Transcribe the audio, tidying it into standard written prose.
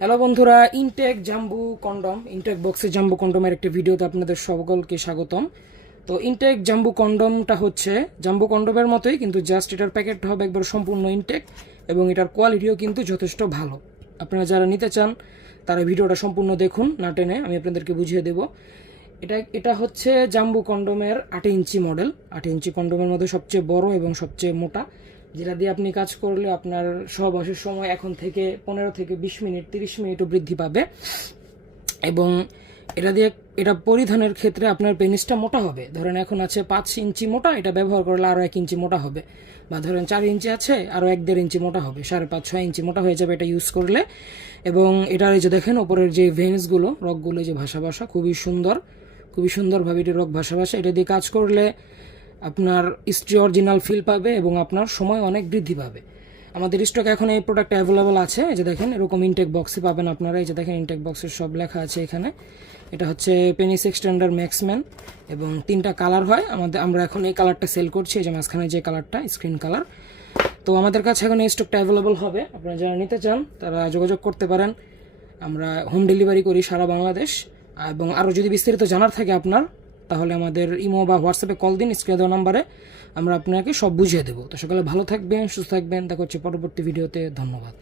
Hello বন্ধুরা, intact জাম্বু condom, intact বক্সের জাম্বু কন্ডমের একটি ভিডিওতে আপনাদের সকলকে স্বাগতম। তো ইনটেক জাম্বু কন্ডমটা হচ্ছে জাম্বু কন্ডমের মতোই, কিন্তু জাস্ট এটার প্যাকেটটা হবে একবার সম্পূর্ণ ইনটেক এবং এটার কোয়ালিটিও কিন্তু যথেষ্ট ভালো। আপনারা যারা নিতে চান তারা ভিডিওটা সম্পূর্ণ দেখুন, না টেনে আমি আপনাদেরকে বুঝিয়ে দেব। এটা হচ্ছে জাম্বু কন্ডমের 8 ইঞ্চি মডেল। 8 ইঞ্চি কন্ডমের মধ্যে সবচেয়ে বড় এবং সবচেয়ে মোটা, যেটা দিয়ে আপনি কাজ করলে আপনার সহবাসের সময় এখন থেকে 15 থেকে 20 মিনিট 30 মিনিটও বৃদ্ধি পাবে। এবং এটা পরিধানের ক্ষেত্রে আপনার পেনিসটা মোটা হবে। ধরেন এখন আছে 5 ইঞ্চি মোটা, এটা ব্যবহার করলে আরও 1 ইঞ্চি মোটা হবে। বা ধরেন 4 ইঞ্চি আছে, আরও 1-1.5 ইঞ্চি মোটা হবে, 5.5-6 ইঞ্চি মোটা হয়ে যাবে এটা ইউজ করলে। এবং এটার এই যে দেখেন ওপরের যে ভেন্সগুলো, রকগুলো, যে ভাষা খুবই সুন্দরভাবে এটি রক ভাষা এটা দিয়ে কাজ করলে আপনার স্ত্রী অরিজিনাল ফিল পাবে এবং আপনার সময় অনেক বৃদ্ধি পাবে। আমাদের স্টকে এখন এই প্রোডাক্ট অ্যাভেলেবল আছে। এই যে দেখেন এরকম ইনটেক বক্সই পাবেন আপনারা। এই যে দেখেন ইনটেক বক্সের সব লেখা আছে এখানে। এটা হচ্ছে পেনিস এক্সটেন্ডার ম্যাক্সম্যান এবং 3টা কালার হয়। আমরা এখন এই কালারটা সেল করছি, এই যে মাঝখানে যে কালারটা স্ক্রিন কালার। তো আমাদের কাছে এখন এই স্টকটা অ্যাভেলেবল হবে। আপনারা যারা নিতে চান তারা যোগাযোগ করতে পারেন। আমরা হোম ডেলিভারি করি সারা বাংলাদেশ। এবং আরও যদি বিস্তারিত জানার থাকে আপনার, তাহলে আমাদের ইমো বা হোয়াটসঅ্যাপে কল দিন, স্ক্রিনে দেওয়া নাম্বারে আমরা আপনাকে সব বুঝিয়ে দেবো। তো সকালে ভালো থাকবেন, সুস্থ থাকবেন। দেখা হচ্ছে পরবর্তী ভিডিওতে। ধন্যবাদ।